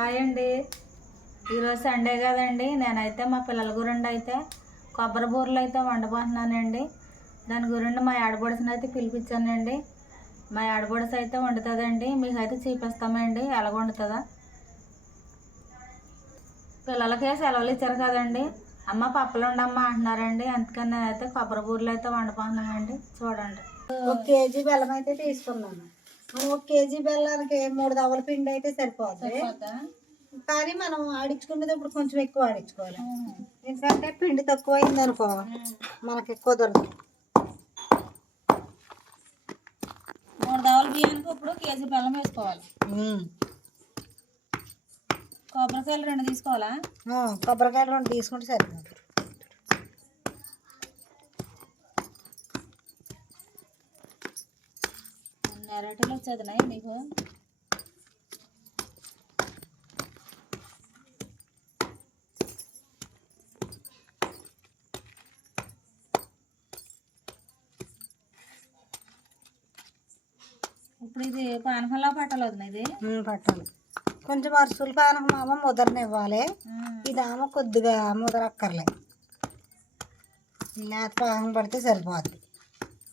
Hi అండి. ఈరోజు Sunday కదండి. నేనైతే మా పిల్లల గురించి అయితే కొబ్బరి బూరలు అయితే వండబోతున్నానండి. దాని గురించి మా ఆడపడుచుని అయితే పిలిపించానండి. మా ఆడపడుచు అయితే వండుతుందండి. మీకు అయితే చూపిస్తామండి ఎలా వండుతుందో. పిల్లలకి సెలవులు ఇచ్చారు కదండి. అమ్మ పప్పులు ఉండమ్మా అంటున్నారండి. అందుకని నేనైతే కొబ్బరి బూరలు అయితే వండబోతున్నానండి. చూడండి. 1 కేజీ బెల్లం అయితే తీసుకున్నాను. మనం 1 కేజీ బెల్లానికి 3 దవల పిండి అయితే సరిపోద్ది. కానీ మనం ఆడించుకునేది ఇప్పుడు కొంచెం ఎక్కువ ఆడించుకోవాలి. ఎందుకంటే పిండి తక్కువ అయింది అనుకో మనకి కుదరదు. 3 దవల బియ్యానికి ఇప్పుడు కేజీ బెల్లం వేసుకోవాలి. కొబ్బరికాయలు 2 తీసుకోవాలా? కొబ్బరికాయలు 2 తీసుకుంటే సరిపోతుంది. నెరటిలు వచ్చేదినాయి మీకు. ఇప్పుడు ఇది పానకంలా పట్టాలి వదిన. ఇది పట్టాలి. కొంచెం అరుసులు పానకం అమ్మ ముదరనివ్వాలి. ఇది ఆమె కొద్దిగా ముదరక్కర్లే. లేత పానకం పడితే సరిపోద్ది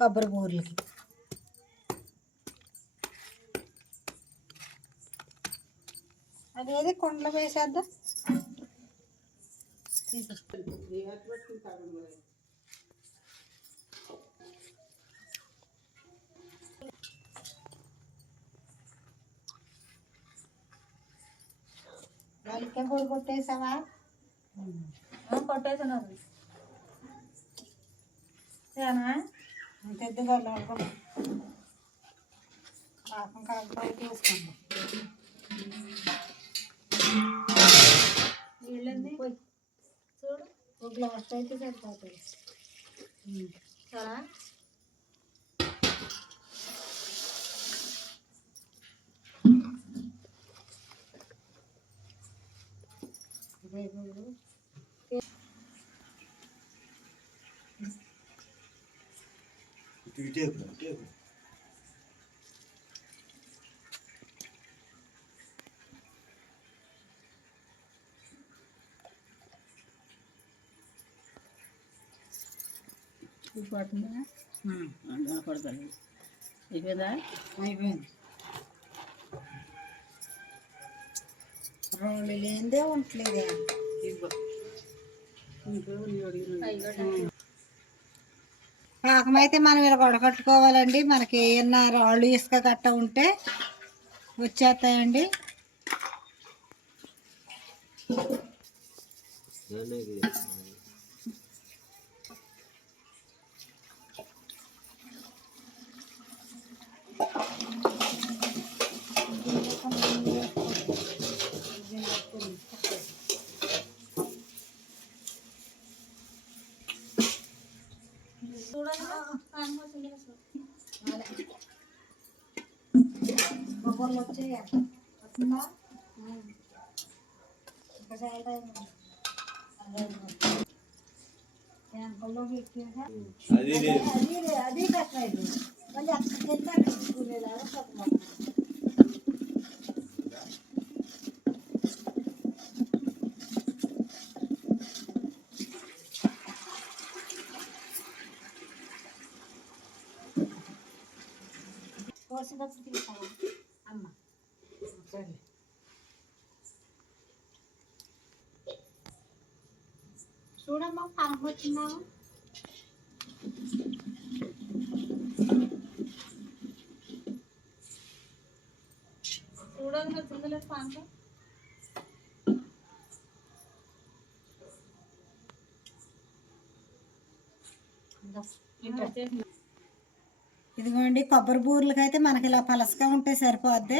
కొబ్బరి బూరెలకి. అదేది కుండలో వేసేద్దాం. వాళ్ళకే పొడి కొట్టేసావా? కొట్టేసాను. తెద్దుగా పాకం కాకపోతే తీసుకుందాం. నీళ్ళండి చూడు. 1 గ్లాస్ అయితే సరిపోతుంది. చాలా పడుతుందా? పడుతుంది. అయిపోయిందా? అయిపోయింది. రోళ్ళు లేనిదే ఉండలేదే. పాకం అయితే మనం ఇలా గొడగట్టుకోవాలండి. మనకి ఏమన్నా రాళ్ళు ఇసుక గట్ట ఉంటే వచ్చేస్తాయండి. బొబ్బర్లు వచ్చాయి. వస్తుందా? అది కట్టలేదు. మళ్ళీ అక్కడ తీసుకునేలాగా చెప్పమాట. కోసేటప్పుడు తీసావా అమ్మ? సరే. చూడమ్మా పానకం వచ్చిందా? చూడాలి వచ్చింది లేదు పానకం. ఇదిగోండి కొబ్బరి బూరెలకి అయితే మనకి ఇలా పలసగా ఉంటే సరిపోద్ది.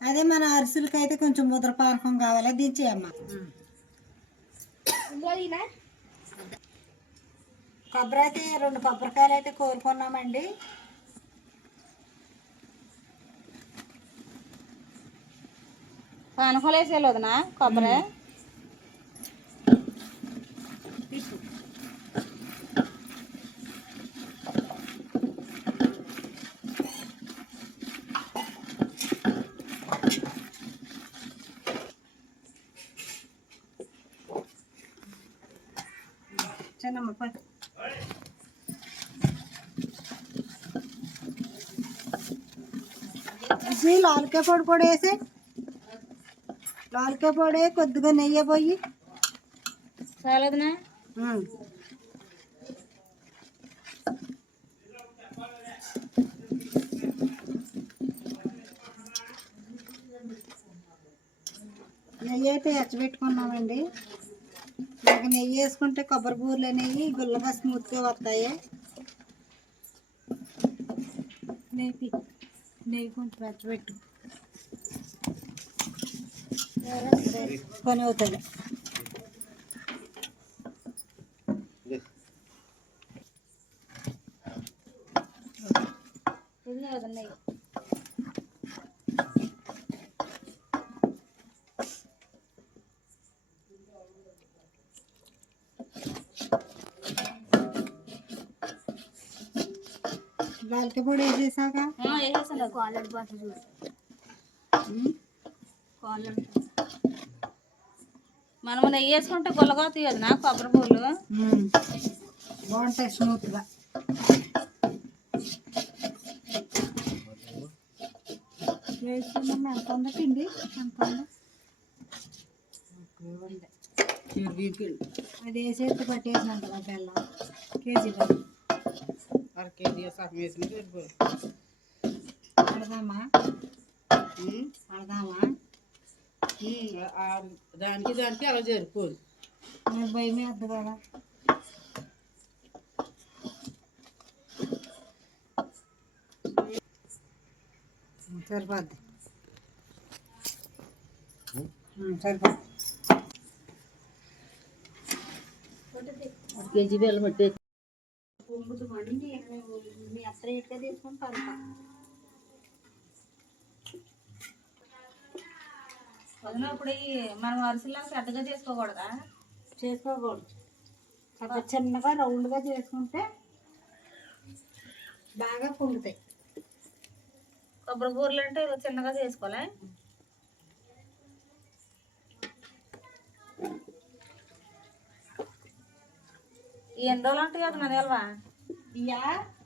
అదే మన అరిసెలకి అయితే కొంచెం ముద్ర పానకం కావాలి. దించేయమ్మ. కొబ్బరి అయితే 2 కొబ్బరికాయలు అయితే కోరుకున్నామండి. పానకాలు వేసేయాలి వదినా. కొబ్బరి చిన్నమ్మ పట్టు. ఇది లాలికాయ పొడి కూడా వేసి, లాలికాయ పొడి కొద్దిగా నెయ్యి పోయి చాలదునా. నెయ్యి అయితే ఎచ్చబెట్టుకున్నామండి. ఇక నెయ్యి వేసుకుంటే కొబ్బరి బూరెలు అనేవి గుల్లగా స్మూత్గా వస్తాయి. నెయ్యి కొంచెం ఎచ్చబెట్టు పని అవుతుంది. నెయ్యి లాలికాయ పొడి వేసేసాక వేసేసాను. కాలర్ బాటిల్ చూడు, కాలర్ మనం నెయ్యి వేసుకుంటే గుల్లగా అవుతాయి కదా నా కొబ్బరి పూలు. బాగుంటాయి స్మూత్గా. వేసుకున్నాం. ఎంత ఉందో పిండి? ఎంత ఉందో అది వేసేసి పట్టేసినంత బెల్లం కేజీ బెల్లం. కేజీ సగం వేసిన అడదామా అడదామా? దానికి దానికి అలా జరిపోదు. నాకు భయమే వద్దు కదా. సరిపోద్ది సరిపోద్ది. కేజీ బెల్లం పట్టే పొంగుతుందండి. మీ అత్త రేట్గా తీసుకుంటారు. వదిన ఇప్పుడు మనం అరిసెల్లా పెద్దగా చేసుకోకూడదా? చేసుకోకూడదు. చాలా చిన్నగా రౌండ్గా చేసుకుంటే బాగా పొంగుతాయి. కొబ్బరి బూరెలు అంటే ఇలా చిన్నగా చేసుకోలే. ఎన్ని రోజులు ఉంటాయి కదా నా నిల్వ? ఇక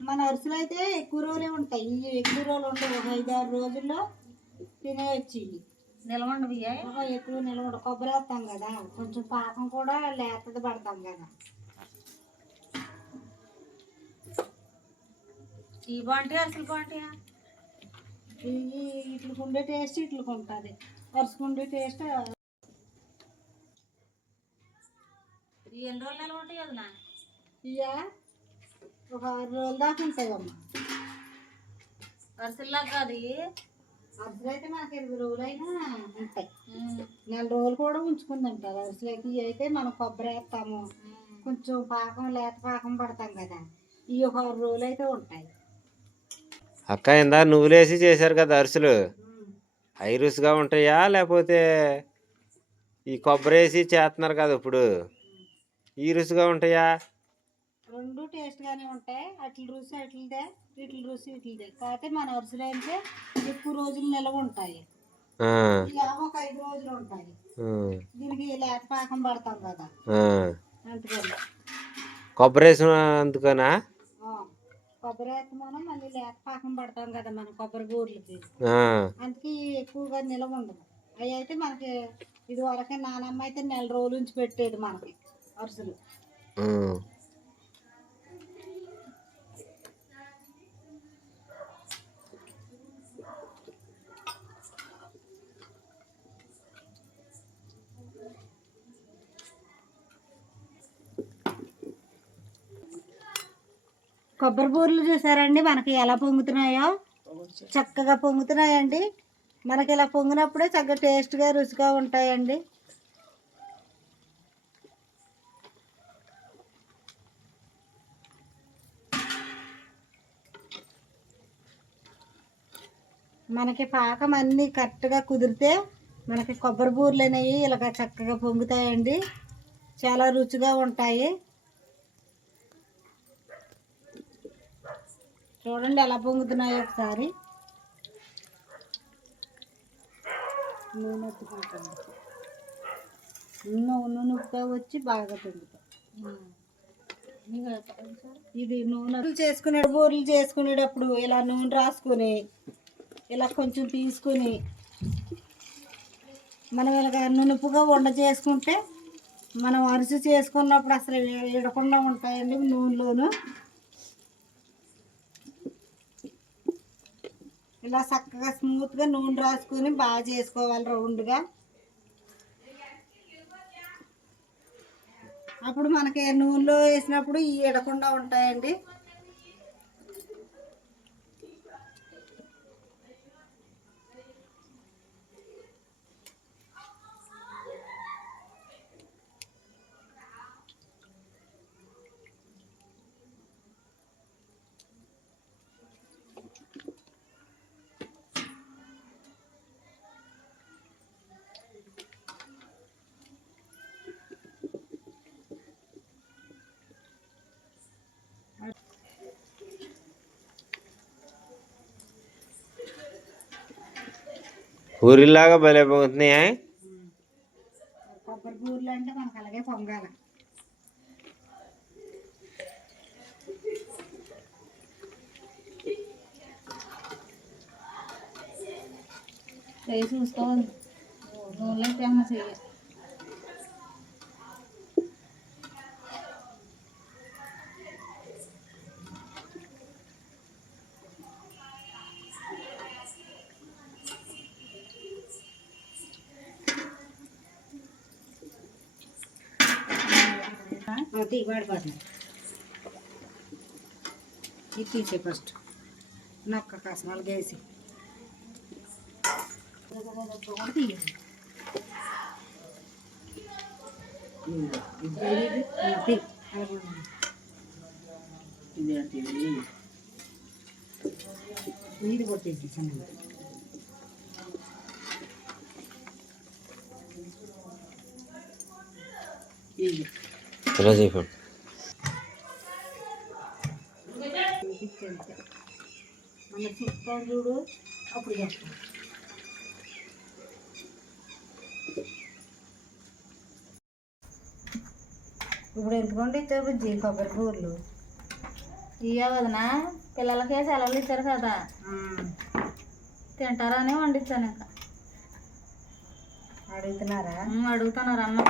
మన అరిసెలు అయితే ఎక్కువ రోజులే ఉంటాయి. ఇవి ఎక్కువ రోజులు ఉంటాయి. ఒక 5-6 రోజుల్లో తినేయచ్చు. ఇవి నిల్వ ఉండవు. ఎక్కువ నిల్వ ఉండవు. కొబ్బరి వేస్తాం కదా, కొంచెం పాకం కూడా లేతది పడతాం కదా. ఈ బాగుంటాయి అరిసెలు బాగుంటాయా? ఇవి ఇట్లకి ఉండే టేస్ట్ ఇట్లకి ఉంటుంది. అరుసుకుండే టేస్ట్. ఎన్ని రోజులు నిల్వ ఉంటాయి కదా నా? ఇక ఒక 6 రోజుల దాకా ఉంటాయమ్మా. అరిసెల్లా కాదు, అరిసెలు అయితే మనకి 20 రోజులైనా ఉంటాయి. 4 రోజులు కూడా ఉంచుకుందంటారు అరిసెలకి. ఇవి అయితే మనం కొబ్బరి వేస్తాము, కొంచెం పాకం లేత పాకం పడతాం కదా. ఇవి ఒక 6 రోజులు అయితే ఉంటాయి. అక్క ఇందా నువ్వులేసి చేశారు కదా అరిసెలు, అవి రుచిగా ఉంటాయా లేకపోతే ఈ కొబ్బరి వేసి చేస్తున్నారు కదా ఇప్పుడు ఈ రుచిగా ఉంటాయా? రెండు టేస్ట్గానే ఉంటాయి. అట్ల రుచి అట్లదే, ఇట్ల రుచి ఇట్లదే. కాకపోతే మన అరిసెలు అయితే ఎక్కువ రోజులు నిల్వ ఉంటాయి. ఇక ఒక 5 రోజులు ఉంటాయి. దీనికి లేత పాకం పడతాం కదా అందుకని. కొబ్బరి వేసిన అందుకనా? కొబ్బరి వేస్తే మనం మళ్ళీ లేత పాకం పడతాం కదా మన కొబ్బరి బూరెలకి. అందుకే ఎక్కువగా నిల్వ ఉండదు. అవి అయితే మనకి ఇది వరకే నానమ్మ అయితే 4 రోజుల నుంచి పెట్టేది మనకి అరిసెలు. కొబ్బరి బూరెలు చూసారండి మనకి ఎలా పొంగుతున్నాయో? చక్కగా పొంగుతున్నాయండి. మనకి ఇలా పొంగినప్పుడే చక్కగా టేస్ట్గా రుచిగా ఉంటాయండి. మనకి పాకం అన్నీ కరెక్ట్గా కుదిరితే మనకి కొబ్బరి బూరెలు అనేవి ఇలాగ చక్కగా పొంగుతాయండి. చాలా రుచిగా ఉంటాయి. చూడండి ఎలా పొంగుతున్నాయో ఒకసారి. నూనె నూనె వచ్చి బాగా పొంగుతాయి. ఇది నూనె బూరెలు చేసుకునేటప్పుడు ఇలా నూనె రాసుకొని ఇలా కొంచెం తీసుకుని మనం ఇలాగ నునుపుగా వండ చేసుకుంటే మనం అరిసి చేసుకున్నప్పుడు అసలు ఇడకుండా ఉంటాయండి నూనెలోను. ఇలా చక్కగా స్మూత్గా నూనె రాసుకొని బాగా చేసుకోవాలి రౌండ్గా. అప్పుడు మనకి నూనెలో వేసినప్పుడు ఈ ఇడకుండా ఉంటాయండి. పూరిలాగా భలే పొంగుతున్నాయా? కొబ్బరి బూరెలు అంటే మనకు అలాగే పొంగాలి. చూసుకోవాలి నూనెలో అయితే ఏమన్నా చెయ్యాలి. వాడిపోతుంది ఇది తీసే ఫస్ట్ నొక్క కసనాలు వేసి ఇది కొట్టేసి చిన్న ఇలా చెప్పండి. మన చుట్టాలు చూడు అప్పుడు చెప్తాం. ఇప్పుడు ఎంతమంది ఇచ్చారు బుజ్జి కొబ్బరి బూరెలు? ఇయ్య వదినా పిల్లలకే సెలవులు ఇచ్చారు కదా తింటారని వండించాను. ఇంకా అడుగుతున్నారా? అడుగుతున్నారు అమ్మ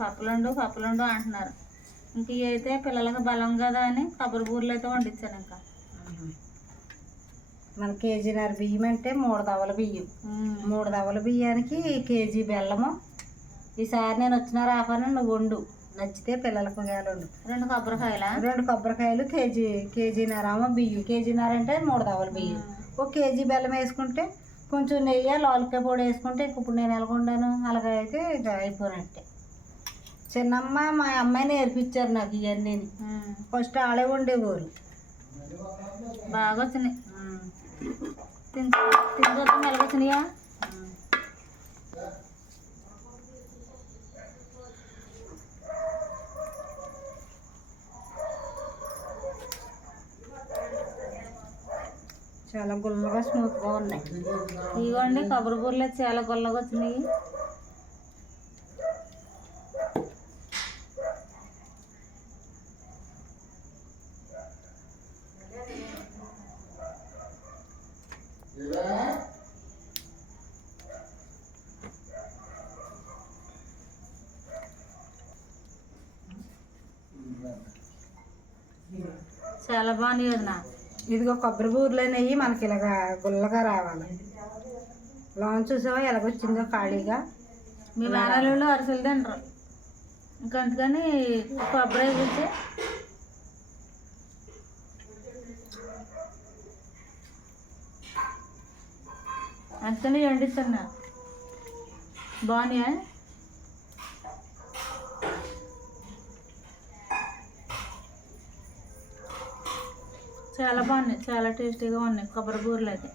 పప్పులుండు అంటున్నారు. ఇంక ఇవి అయితే పిల్లలకి బలం కదా అని కొబ్బరి బూరెలు అయితే వండించాను. ఇంకా మన కేజీన్నర బియ్యం అంటే 3 దవల బియ్యం. 3 దవల బియ్యానికి కేజీ బెల్లము. ఈసారి నేను వచ్చిన రాపని నువ్వు వండు, నచ్చితే పిల్లలకు వండు. 2 కొబ్బరికాయలు కేజీన్నర బియ్యం. కేజీన్నర అంటే 3 దవల బియ్యం. 1 కేజీ బెల్లం వేసుకుంటే కొంచెం నెయ్యి లాలికాయ పొడి వేసుకుంటే ఇప్పుడు నేను ఎలాగొండాను అలాగైతే ఇక అయిపోయినట్టే. చిన్నమ్మ మా అమ్మాయి నేర్పించారు నాకు ఇవన్నీ. ఫస్ట్ ఆడే వండేవారు. బాగా వచ్చినాయి. తినకొద్దాం మెలగొచ్చినాయా? చాలా గుల్లగా స్మూత్గా ఉన్నాయి. ఇవ్వండి కొబ్బరి బూరెలు చాలా గుల్లగా వచ్చినాయి. చాలా బాగున్నాయి వదినా. ఇదిగో కొబ్బరి బూరెలు అనేవి మనకి ఇలాగా గుల్లగా రావాలి. లోన్ చూసావా ఎలాగొచ్చిందో ఖాళీగా. మీ మేనల్లుళ్ళు అరిసెలు తినరు ఇంకా అందుకని కొబ్బరి వేసి అందుకని వండిస్తున్నా. బాగున్నాయా? చాలా బాగున్నాయి, చాలా టేస్టీగా ఉన్నాయి కొబ్బరి బూరెలు అయితే.